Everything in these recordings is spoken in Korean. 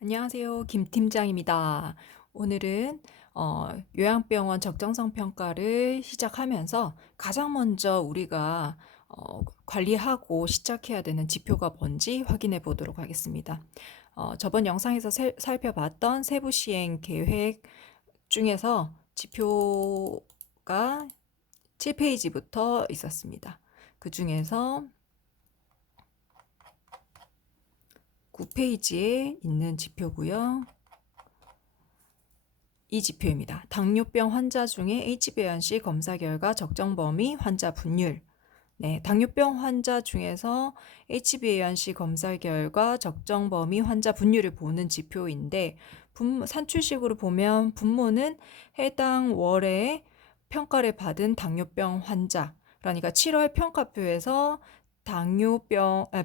안녕하세요. 김 팀장입니다. 오늘은 요양병원 적정성 평가를 시작하면서 가장 먼저 우리가 관리하고 시작해야 되는 지표가 뭔지 확인해 보도록 하겠습니다. 저번 영상에서 살펴봤던 세부 시행 계획 중에서 지표가 7페이지부터 있었습니다. 그 중에서 9페이지에 있는 지표고요. 이 지표입니다. 당뇨병 환자 중에 HbA1c 검사 결과 적정 범위 환자 분율. 네, 당뇨병 환자 중에서 HbA1c 검사 결과 적정 범위 환자 분율을 보는 지표인데 산출식으로 보면 분모는 해당 월에 평가를 받은 당뇨병 환자, 그러니까 7월 평가표에서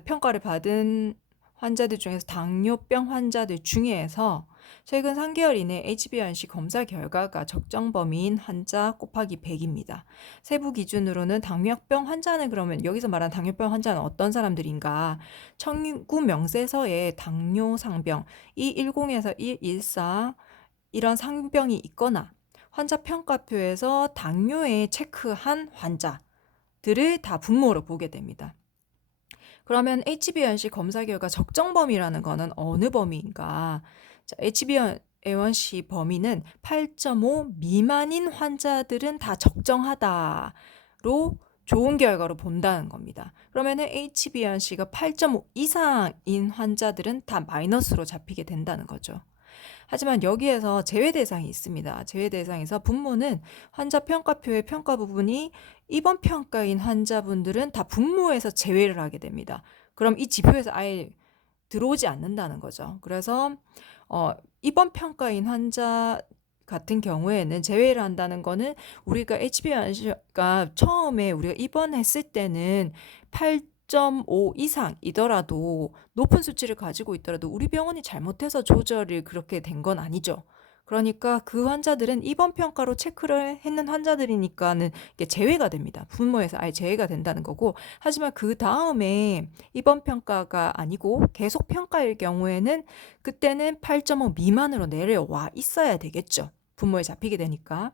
평가를 받은 환자들 중에서 당뇨병 환자들 중에서 최근 3개월 이내 HbA1c 검사 결과가 적정 범위인 환자 곱하기 100입니다. 세부 기준으로는 당뇨병 환자는 그러면 여기서 말하는 당뇨병 환자는 어떤 사람들인가? 청구 명세서에 당뇨 상병 210에서 114 이런 상병이 있거나 환자 평가표에서 당뇨에 체크한 환자들을 다 분모로 보게 됩니다. 그러면 HbA1c 검사 결과 적정 범위라는 거는 어느 범위인가? 자, HbA1c 범위는 8.5 미만인 환자들은 다 적정하다로 좋은 결과로 본다는 겁니다. 그러면은 HbA1c가 8.5 이상인 환자들은 다 마이너스로 잡히게 된다는 거죠. 하지만 여기에서 제외 대상이 있습니다. 제외 대상에서 분모는 환자 평가표의 평가 부분이 입원 평가인 환자분들은 다 분모에서 제외를 하게 됩니다. 그럼 이 지표에서 아예 들어오지 않는다는 거죠. 그래서 입원 평가인 환자 같은 경우에는 제외를 한다는 거는 우리가 HbA1c가 처음에 우리가 입원했을 때는 8.5 이상이더라도 높은 수치를 가지고 있더라도 우리 병원이 잘못해서 조절이 그렇게 된 건 아니죠. 그러니까 그 환자들은 입원 평가로 체크를 했는 환자들이니까는 이게 제외가 됩니다. 분모에서 아예 제외가 된다는 거고, 하지만 그 다음에 입원 평가가 아니고 계속 평가일 경우에는 그때는 8.5 미만으로 내려와 있어야 되겠죠. 분모에 잡히게 되니까.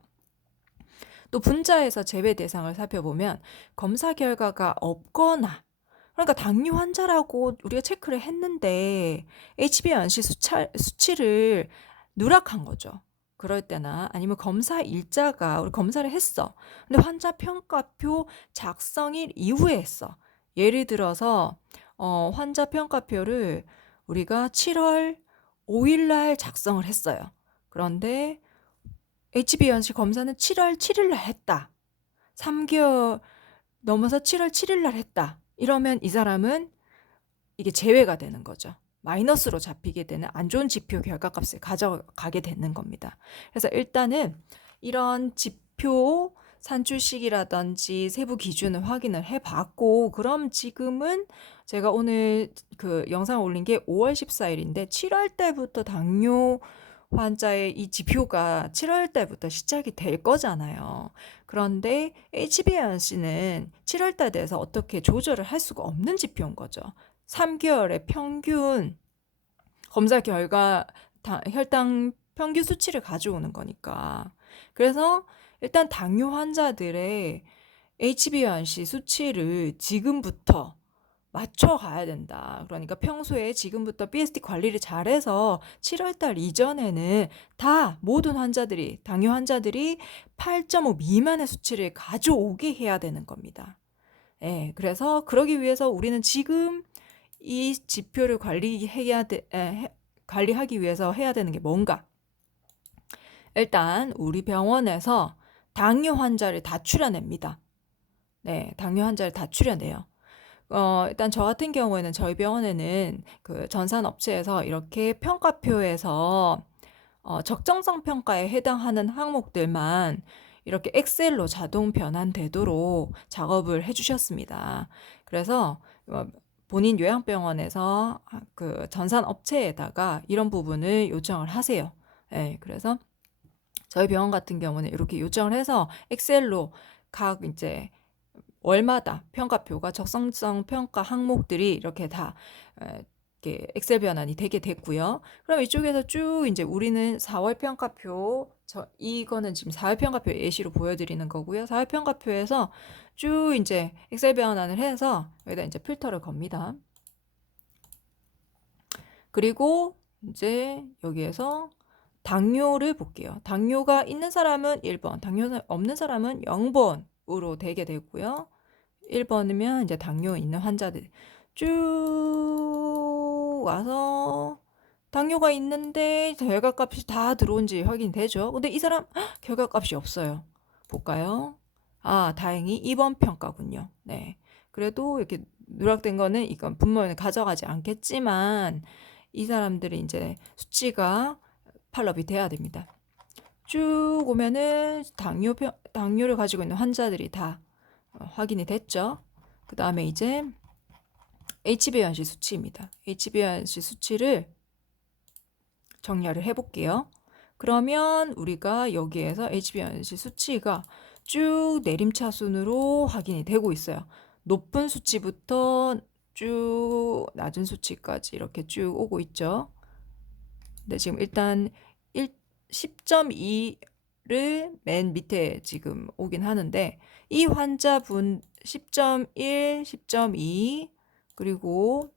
또 분자에서 제외 대상을 살펴보면 검사 결과가 없거나, 그러니까 당뇨 환자라고 우리가 체크를 했는데 HbA1c 수치를 누락한 거죠. 그럴 때나 아니면 검사 일자가 우리 검사를 했어. 근데 환자 평가표 작성일 이후에 했어. 예를 들어서 환자 평가표를 우리가 7월 5일 날 작성을 했어요. 그런데 HbA1c 검사는 7월 7일 날 했다. 3개월 넘어서 7월 7일 날 했다. 이러면 이 사람은 이게 제외가 되는 거죠. 마이너스로 잡히게 되는 안 좋은 지표 결과값을 가져가게 되는 겁니다. 그래서 일단은 이런 지표 산출식이라든지 세부 기준을 확인을 해봤고, 그럼 지금은 제가 오늘 그 영상 올린 게 5월 14일인데 7월 때부터 당뇨 환자의 이 지표가 7월 달부터 시작이 될 거잖아요. 그런데 HbA1c는 7월 달 돼서 어떻게 조절을 할 수가 없는 지표인 거죠. 3개월의 평균 검사 결과 혈당 평균 수치를 가져오는 거니까. 그래서 일단 당뇨 환자들의 HbA1c 수치를 지금부터 맞춰가야 된다. 그러니까 평소에 지금부터 BSD 관리를 잘해서 7월달 이전에는 다 모든 환자들이, 당뇨 환자들이 8.5 미만의 수치를 가져오게 해야 되는 겁니다. 예, 그래서 그러기 위해서 우리는 지금 이 지표를 관리하기 위해서 해야 되는 게 뭔가? 일단 우리 병원에서 당뇨 환자를 다 추려냅니다. 네, 당뇨 환자를 다 추려내요. 일단 저 같은 경우에는 저희 병원에는 그 전산 업체에서 이렇게 평가표에서 적정성 평가에 해당하는 항목들만 이렇게 엑셀로 자동 변환되도록 작업을 해주셨습니다. 그래서 본인 요양병원에서 그 전산 업체에다가 이런 부분을 요청을 하세요. 네, 그래서 저희 병원 같은 경우는 이렇게 요청을 해서 엑셀로 각 이제 월마다 평가표가 적성성 평가 항목들이 이렇게 다 이렇게 엑셀 변환이 되게 됐고요. 그럼 이쪽에서 쭉 이제 우리는 4월 평가표, 이거는 지금 4월 평가표 예시로 보여드리는 거고요. 4월 평가표에서 쭉 이제 엑셀 변환을 해서 여기다 이제 필터를 겁니다. 그리고 이제 여기에서 당뇨를 볼게요. 당뇨가 있는 사람은 1번, 당뇨가 없는 사람은 0번으로 되게 되고요. 1번이면 이제 당뇨 있는 환자들 쭉 와서 당뇨가 있는데 결과값이 다 들어온지 확인되죠. 근데 이 사람 결과값이 없어요. 볼까요? 아, 다행히 2번 평가군요. 네. 그래도 이렇게 누락된 거는 이건 분모는 가져가지 않겠지만 이 사람들이 이제 수치가 팔롭이 돼야 됩니다. 쭉 오면은 당뇨를 가지고 있는 환자들이 다 확인이 됐죠. 그 다음에 이제 HbA1c 수치입니다. HbA1c 수치를 정렬을 해볼게요. 그러면 우리가 여기에서 HbA1c 수치가 쭉 내림차순으로 확인이 되고 있어요. 높은 수치부터 쭉 낮은 수치까지 이렇게 쭉 오고 있죠. 근데 지금 일단 10.2를 맨 밑에 지금 오긴 하는데 이 환자분 10.1, 10.2 그리고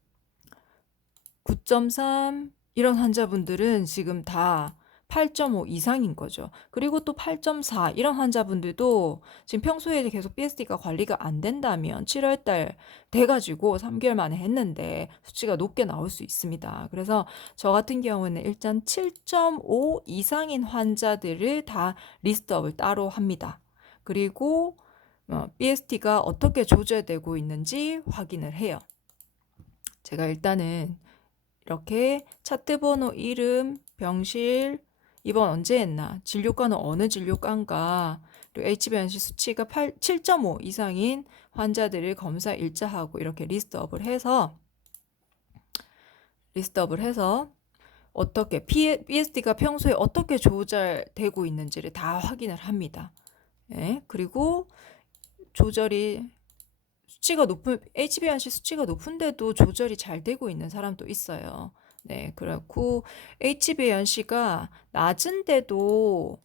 9.3 이런 환자분들은 지금 다 8.5 이상인 거죠. 그리고 또 8.4 이런 환자분들도 지금 평소에 계속 BSD가 관리가 안 된다면 7월달 돼가지고 3개월 만에 했는데 수치가 높게 나올 수 있습니다. 그래서 저 같은 경우는 일단 7.5 이상인 환자들을 다 리스트업을 따로 합니다. 그리고 BSD가 어떻게 조절되고 있는지 확인을 해요. 제가 일단은 이렇게 차트 번호 이름, 병실, 입원 언제 했나, 진료과는 어느 진료과인가, 그리고 HbA1c 수치가 7.5 이상인 환자들을 검사 일자하고 이렇게 리스트업을 해서 어떻게 BSD가 평소에 어떻게 조절되고 있는지를 다 확인을 합니다. 네, 그리고 조절이 HbA1c 수치가 높은데도 조절이 잘 되고 있는 사람도 있어요. 네, 그렇고 HbA1c가 낮은데도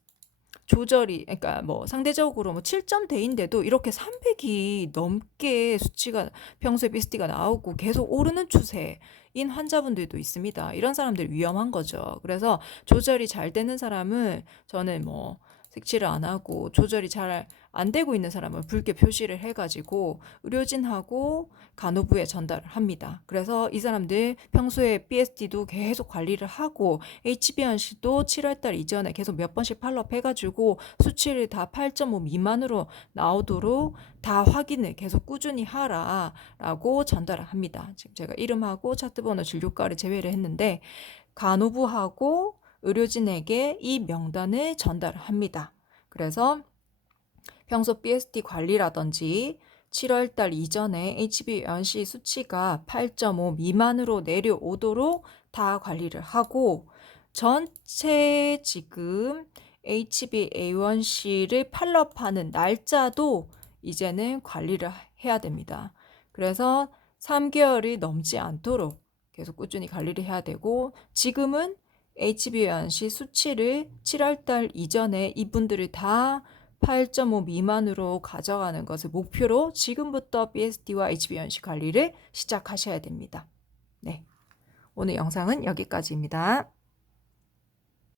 조절이, 그러니까 뭐 상대적으로 뭐 7점대인데도 이렇게 300이 넘게 수치가 평소에 BSD가 나오고 계속 오르는 추세인 환자분들도 있습니다. 이런 사람들 위험한 거죠. 그래서 조절이 잘 되는 사람은 저는 뭐 색칠을 안 하고 조절이 잘 안 되고 있는 사람은 붉게 표시를 해가지고 의료진하고 간호부에 전달을 합니다. 그래서 이 사람들 평소에 BSD도 계속 관리를 하고 HbA1c도 7월달 이전에 계속 몇 번씩 팔로업 해가지고 수치를 다 8.5 미만으로 나오도록 다 확인을 계속 꾸준히 하라라고 전달을 합니다. 지금 제가 이름하고 차트번호 진료과를 제외를 했는데 간호부하고 의료진에게 이 명단을 전달을 합니다. 그래서 평소 BSD 관리라든지 7월달 이전에 HbA1c 수치가 8.5 미만으로 내려오도록 다 관리를 하고 전체 지금 HbA1c를 팔로업하는 날짜도 이제는 관리를 해야 됩니다. 그래서 3개월이 넘지 않도록 계속 꾸준히 관리를 해야 되고 지금은 HbA1c 수치를 7월달 이전에 이분들을 다 8.5 미만으로 가져가는 것을 목표로 지금부터 BSD와 HbA1c 관리를 시작하셔야 됩니다. 네, 오늘 영상은 여기까지입니다.